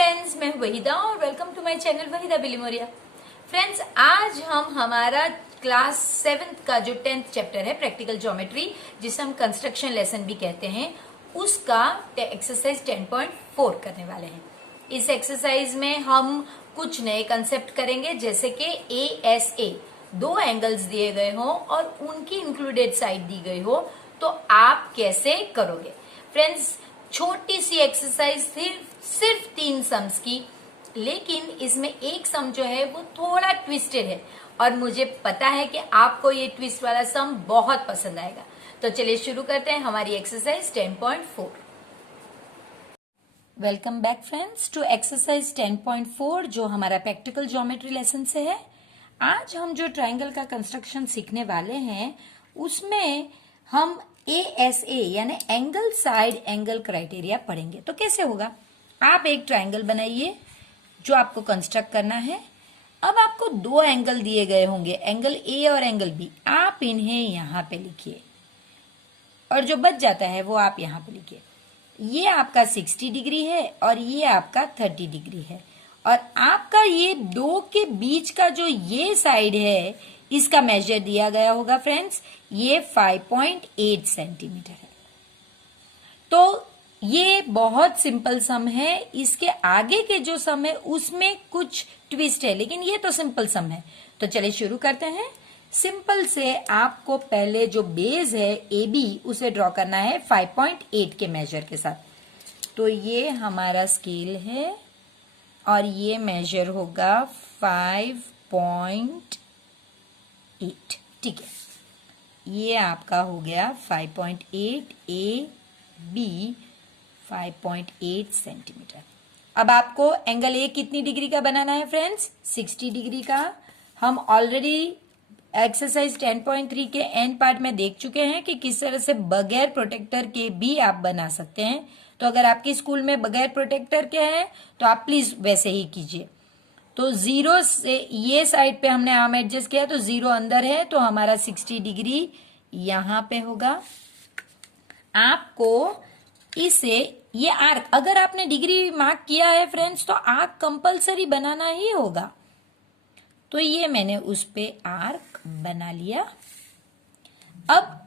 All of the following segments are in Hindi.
फ्रेंड्स, मैं वहीदा और welcome to my channel Waheeda Bilimoria. Friends, आज हम हमारा क्लास 7th का जो 10th चैप्टर है प्रैक्टिकल ज्योमेट्री, जिसे हम कंस्ट्रक्शन लेसन भी कहते हैं, उसका एक्सरसाइज 10.4 करने वाले हैं। इस एक्सरसाइज में हम कुछ नए कंसेप्ट करेंगे, जैसे कि ASA, दो एंगल्स दिए गए हों और उनकी इंक्लूडेड साइड दी गई हो, तो आप कैसे करोगे। फ्रेंड्स, छोटी सी एक्सरसाइज सिर्फ 3 सम्स की, लेकिन इसमें एक सम जो है वो थोड़ा ट्विस्टेड है और मुझे पता है कि आपको ये ट्विस्ट वाला सम बहुत पसंद आएगा। तो चलिए शुरू करते हैं हमारी exercise 10.4। Welcome back friends to exercise 10.4, जो हमारा प्रैक्टिकल ज्योमेट्री लेसन से है। आज हम जो ट्रायंगल का कंस्ट्रक्शन सीखने वाले हैं, उसमें हम ASA यानी एंगल साइड एंगल क्राइटेरिया पढ़ेंगे। तो कैसे होगा, आप एक ट्रायंगल बनाइए जो आपको कंस्ट्रक्ट करना है। अब आपको दो एंगल दिए गए होंगे, एंगल A और एंगल B। आप इन्हें यहां पे लिखिए और जो बच जाता है वो आप यहां पे लिखिए। ये आपका 60 डिग्री है और ये आपका 30 डिग्री है, और आपका ये दो के बीच का जो ये साइड है, इसका मेजर दिया गया होगा फ्रेंड्स, ये 5.8 सेंटीमीटर है। तो ये बहुत सिंपल सम है। इसके आगे के जो सम है उसमें कुछ ट्विस्ट है, लेकिन ये तो सिंपल सम है। तो चलिए शुरू करते हैं। सिंपल से आपको पहले जो बेस है AB, उसे ड्रॉ करना है 5.8 के मेजर के साथ। तो ये हमारा स्केल है और ये मेजर होगा 5.8। ठीक है, ये आपका हो गया 5.8, AB 5.8 सेंटीमीटर। अब आपको एंगल A कितनी डिग्री का बनाना है फ्रेंड्स? 60 डिग्री का। हम ऑलरेडी एक्सरसाइज 10.3 के एंड पार्ट में देख चुके हैं कि किस तरह से बगैर प्रोटेक्टर के भी आप बना सकते हैं। तो अगर आपके स्कूल में बगैर प्रोटेक्टर के हैं तो आप प्लीज वैसे ही कीजिए। तो 0 से ये साइड पे हमने आर्म एडजस्ट किया, तो 0 अंदर है, तो हमारा 60 डिग्री यहां पे होगा। आपको इसे ये आर्क, अगर आपने डिग्री मार्क किया है फ्रेंड्स, तो आर्क कंपलसरी बनाना ही होगा। तो ये मैंने उस पे आर्क बना लिया। अब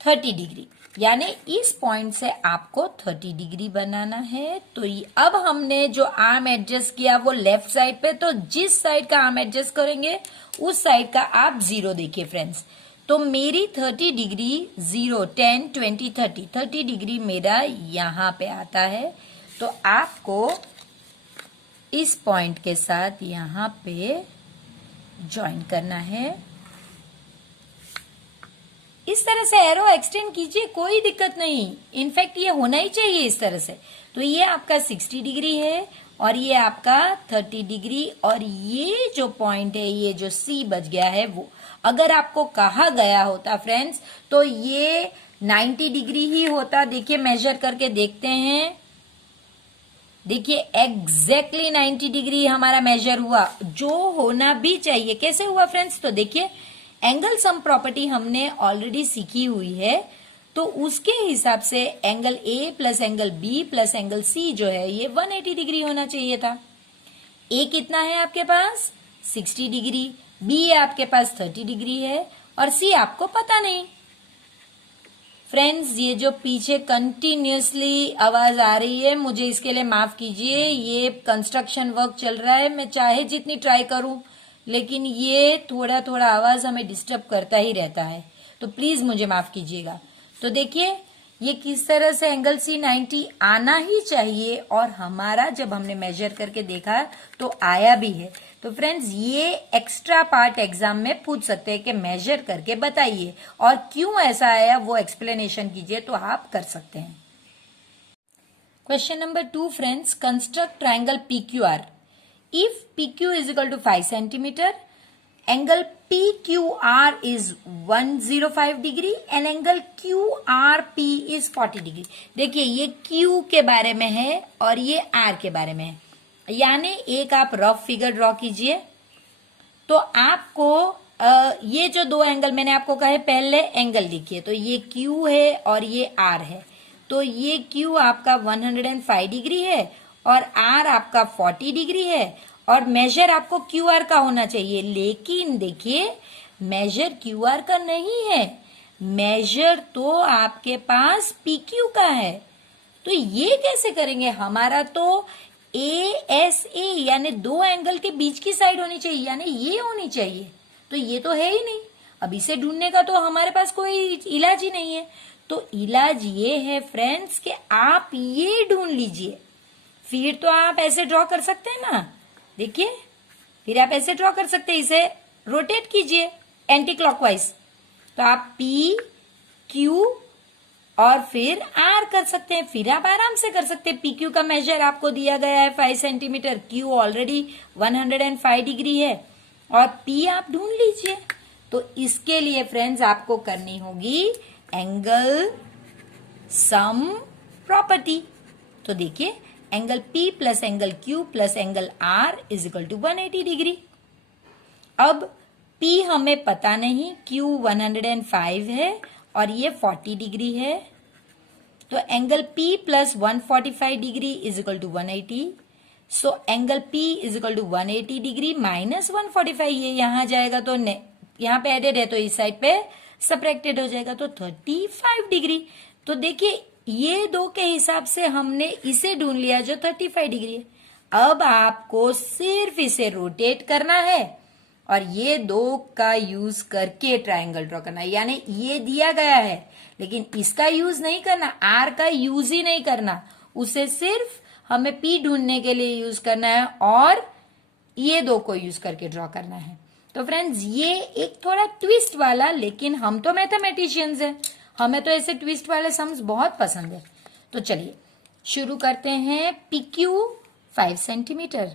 30 डिग्री, यानी इस पॉइंट से आपको 30 डिग्री बनाना है। तो अब हमने जो आर्म एडजस्ट किया वो लेफ्ट साइड पे, तो जिस साइड का आर्म एडजस्ट करेंगे उस साइड का आप 0 देखिए फ्रेंड्स। तो मेरी 30 डिग्री 0, 10, 20, 30 डिग्री मेरा यहां पे आता है। तो आपको इस पॉइंट के साथ यहां पे ज्वाइन करना है। इस तरह से एरो एक्सटेंड कीजिए, कोई दिक्कत नहीं। इनफैक्ट ये होना ही चाहिए इस तरह से। तो ये आपका 60 डिग्री है और ये आपका 30 डिग्री, और ये जो पॉइंट है, ये जो C बच गया है, वो अगर आपको कहा गया होता फ्रेंड्स तो ये 90 डिग्री ही होता। देखिए, मेजर करके देखते हैं। देखिए, एग्जैक्टली 90 डिग्री हमारा मेजर हुआ, जो होना भी चाहिए। कैसे हुआ फ्रेंड्स? तो देखिए, एंगल सम प्रॉपर्टी हमने ऑलरेडी सीखी हुई है, तो उसके हिसाब से angle A plus angle B plus angle C जो है, ये 180 डिग्री होना चाहिए था। A कितना है आपके पास? 60 डिग्री। B आपके पास 30 डिग्री है और C आपको पता नहीं। फ्रेंड्स, ये जो पीछे कंटिन्यूसली आवाज आ रही है, मुझे इसके लिए माफ कीजिए। ये कंस्ट्रक्शन वर्क चल रहा है, मैं चाहे जितनी ट्राई करूं, लेकिन ये थोड़ा थोड़ा आवाज हमें डिस्टर्ब करता ही रहता है, तो प्लीज मुझे माफ कीजिएगा। तो देखिए, ये किस तरह से एंगल C 90 आना ही चाहिए, और हमारा जब हमने मेजर करके देखा तो आया भी है। तो फ्रेंड्स, ये एक्स्ट्रा पार्ट एग्जाम में पूछ सकते हैं कि मेजर करके बताइए, और क्यों ऐसा आया वो एक्सप्लेनेशन कीजिए, तो आप कर सकते हैं। Question number 2 friends, construct triangle PQR। If PQ is equal to 5 centimeter, angle PQR is 105 degree and angle QRP is 40 degree। देखिए, ये Q के बारे में है और ये R के बारे में है, यानी एक आप रफ फिगर ड्रॉ कीजिए। तो आपको ये जो दो एंगल मैंने आपको कहे, पहले एंगल लिखिए। तो ये Q है और ये R है। तो ये Q आपका 105 डिग्री है और आर आपका 40 डिग्री है और मेजर आपको क्यू आर का होना चाहिए, लेकिन देखिए मेजर क्यू आर का नहीं है, मेजर तो आपके पास पी क्यू का है। तो ये कैसे करेंगे? हमारा तो ए एस ए यानी दो एंगल के बीच की साइड होनी चाहिए, यानी ये होनी चाहिए, तो ये तो है ही नहीं। अब इसे ढूंढने का तो हमारे पास कोई इलाज ही नहीं है। तो इलाज ये है फ्रेंड्स कि आप ये ढूंढ लीजिए। फिर तो आप ऐसे ड्रॉ कर सकते हैं ना, देखिए फिर आप ऐसे ड्रॉ कर सकते हैं, इसे रोटेट कीजिए एंटी क्लॉकवाइज, तो आप पी क्यू और फिर आर कर सकते हैं। फिर आप आराम से कर सकते हैं। पी क्यू का मेजर आपको दिया गया है 5 सेंटीमीटर, क्यू ऑलरेडी 105 डिग्री है और पी आप ढूंढ लीजिए। तो इसके लिए फ्रेंड्स आपको करनी होगी एंगल सम प्रॉपर्टी। तो देखिए angle P plus angle Q plus angle R is equal to 180 degree. अब पी हमें पता नहीं, क्यू 105 है और ये 40 डिग्री है, तो angle P plus 145 degree is equal to 180। So angle P is equal to 180 degree minus 145, ये यहां जाएगा तो यहां पे एडेड है तो इस साइड पे सब्ट्रैक्टेड हो जाएगा, तो 35 डिग्री। तो देखिए ये दो के हिसाब से हमने इसे ढूंढ लिया जो 35 डिग्री है। अब आपको सिर्फ इसे रोटेट करना है और ये दो का यूज करके ट्रायंगल ड्रॉ करना है, यानी ये दिया गया है लेकिन इसका यूज नहीं करना, आर का यूज ही नहीं करना, उसे सिर्फ हमें पी ढूंढने के लिए यूज करना है और ये दो को यूज करके ड्रॉ करना है। तो फ्रेंड्स ये एक थोड़ा ट्विस्ट वाला, लेकिन हम तो मैथमेटिशियंस हैं, हमें तो ऐसे ट्विस्ट वाले सम्स बहुत पसंद है। तो चलिए शुरू करते हैं। पी क्यू 5 सेंटीमीटर,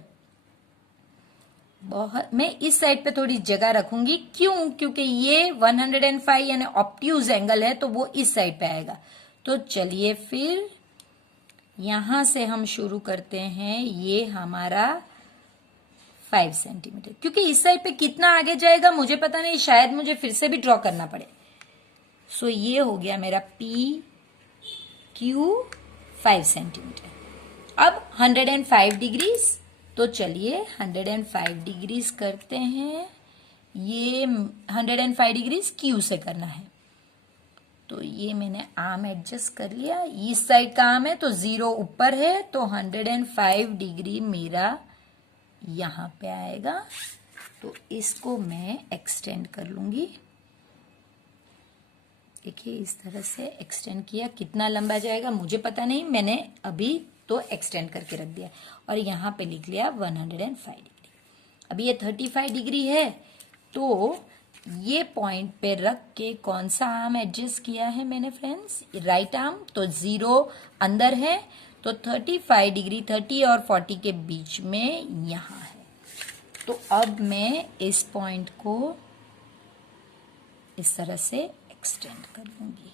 बहुत मैं इस साइड पे थोड़ी जगह रखूंगी, क्यों? क्योंकि ये 105 यानी ऑब्ट्यूज एंगल है तो वो इस साइड पे आएगा। तो चलिए फिर यहां से हम शुरू करते हैं। ये हमारा 5 सेंटीमीटर, क्योंकि इस साइड पे कितना आगे जाएगा मुझे पता नहीं, शायद मुझे फिर से भी ड्रॉ करना पड़े। सो ये हो गया मेरा पी क्यू 5 सेंटीमीटर। अब 105 डिग्रीज, तो चलिए 105 डिग्रीज करते हैं। ये 105 डिग्रीज क्यू से करना है, तो ये मैंने आर्म एडजस्ट कर लिया। इस साइड का आर्म है तो 0 ऊपर है, तो 105 डिग्री मेरा यहां पे आएगा। तो इसको मैं एक्सटेंड कर लूंगी। देखिए इस तरह से एक्सटेंड किया, कितना लंबा जाएगा मुझे पता नहीं, मैंने अभी तो एक्सटेंड करके रख दिया और यहां पे लिख लिया 105 डिग्री। अभी ये 35 डिग्री है, तो ये पॉइंट पे रख के कौन सा आर्म एडजस्ट किया है मैंने फ्रेंड्स? राइट आर्म, तो 0 अंदर है, तो 35 डिग्री 30 और 40 के बीच में यहां है। तो अब मैं इस पॉइंट को इस तरह से एक्सटेंड कर लूंगी।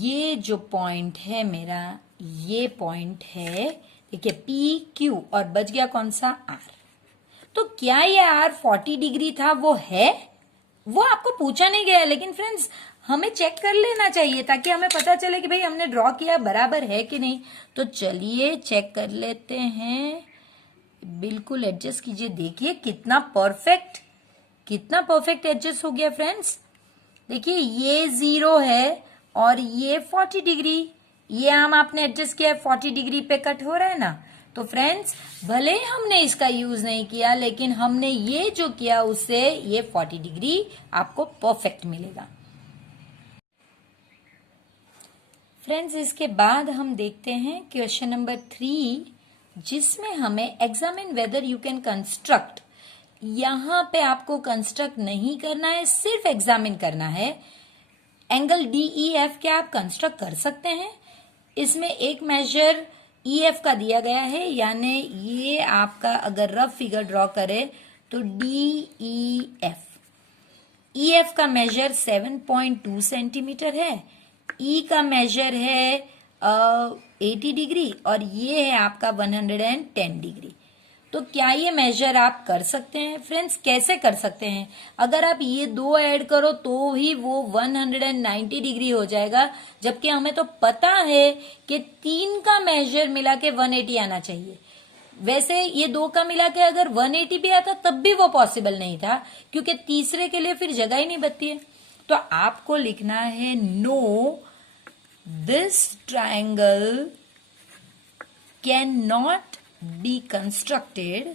ये जो पॉइंट है मेरा, ये पॉइंट है, देखिए पी क्यू और बच गया कौन सा? आर। तो क्या ये आर 40 डिग्री था? वो है, वो आपको पूछा नहीं गया, लेकिन फ्रेंड्स हमें चेक कर लेना चाहिए ताकि हमें पता चले कि भाई हमने ड्रॉ किया बराबर है कि नहीं। तो चलिए चेक कर लेते हैं, बिल्कुल एडजस्ट कीजिए। देखिए कितना परफेक्ट एडजस्ट हो गया फ्रेंड्स। देखिए ये 0 है और ये 40 डिग्री, ये आर्म आपने एडजस्ट किया है 40 डिग्री पे कट हो रहा है ना। तो फ्रेंड्स भले हमने इसका यूज नहीं किया, लेकिन हमने ये जो किया उससे ये 40 डिग्री आपको परफेक्ट मिलेगा। फ्रेंड्स इसके बाद हम देखते हैं क्वेश्चन नंबर 3, जिसमें हमें examine whether you can construct. यहां पे आपको कंस्ट्रक्ट नहीं करना है, सिर्फ एग्जामिन करना है। एंगल DEF क्या आप कंस्ट्रक्ट कर सकते हैं? इसमें एक मेजर EF का दिया गया है, यानी ये आपका अगर रफ फिगर ड्रॉ करे तो DEF। EF का मेजर 7.2 सेंटीमीटर है, E का मेजर है 80 डिग्री और ये है आपका 110 डिग्री। तो क्या ये मेजर आप कर सकते हैं? फ्रेंड्स, कैसे कर सकते हैं? अगर आप ये दो ऐड करो तो ही वो 190 डिग्री हो जाएगा, जबकि हमें तो पता है कि 3 का मेजर मिला के 180 आना चाहिए। वैसे ये 2 का मिला के अगर 180 भी आता तब भी वो पॉसिबल नहीं था, क्योंकि तीसरे के लिए फिर जगह ही नहीं बचती है। तो आपको लिखना है no, this triangle can not be constructed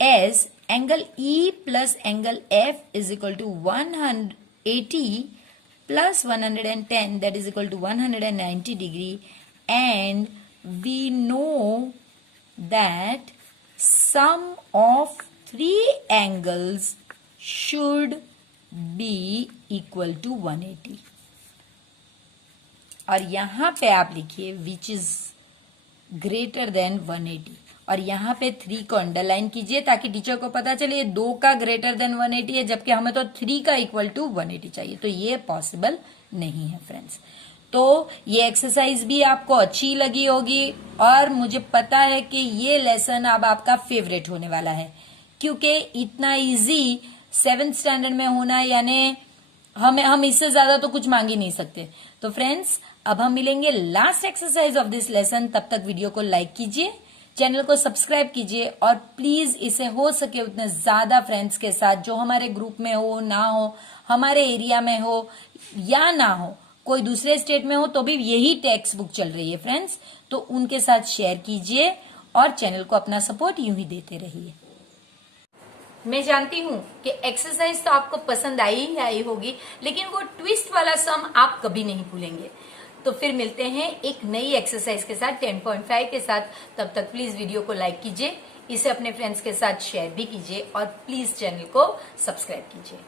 as angle E plus angle F is equal to 180 plus 110, that is equal to 190 degree, and we know that sum of 3 angles should be equal to 180. और यहां पे आप लिखिए विच इज ग्रेटर देन 180, और यहाँ पे 3 को अंडरलाइन कीजिए ताकि टीचर को पता चले ये 2 का ग्रेटर देन 180 है, जबकि हमें तो 3 का इक्वल टू 180 चाहिए। तो ये पॉसिबल नहीं है फ्रेंड्स। तो ये एक्सरसाइज भी आपको अच्छी लगी होगी, और मुझे पता है कि ये लेसन अब आपका फेवरेट होने वाला है, क्योंकि इतना इजी 7th स्टैंडर्ड में होना, यानी हम इससे ज्यादा तो कुछ मांग ही नहीं सकते। तो फ्रेंड्स, अब हम मिलेंगे last exercise of this lesson. तब तक वीडियो को लाइक कीजिए, चैनल को सब्सक्राइब कीजिए, और प्लीज इसे हो सके उतने ज्यादा फ्रेंड्स के साथ, जो हमारे ग्रुप में हो ना हो, हमारे एरिया में हो या ना हो, कोई दूसरे स्टेट में हो तो भी यही टेक्स्ट बुक चल रही है फ्रेंड्स, तो उनके साथ शेयर कीजिए और चैनल को अपना सपोर्ट यूं ही देते रहिए। मैं जानती हूँ कि एक्सरसाइज तो आपको पसंद आई होगी, लेकिन वो ट्विस्ट वाला सम आप कभी नहीं भूलेंगे। तो फिर मिलते हैं एक नई एक्सरसाइज के साथ 10.5 के साथ। तब तक प्लीज वीडियो को लाइक कीजिए, इसे अपने फ्रेंड्स के साथ शेयर भी कीजिए, और प्लीज चैनल को सब्सक्राइब कीजिए।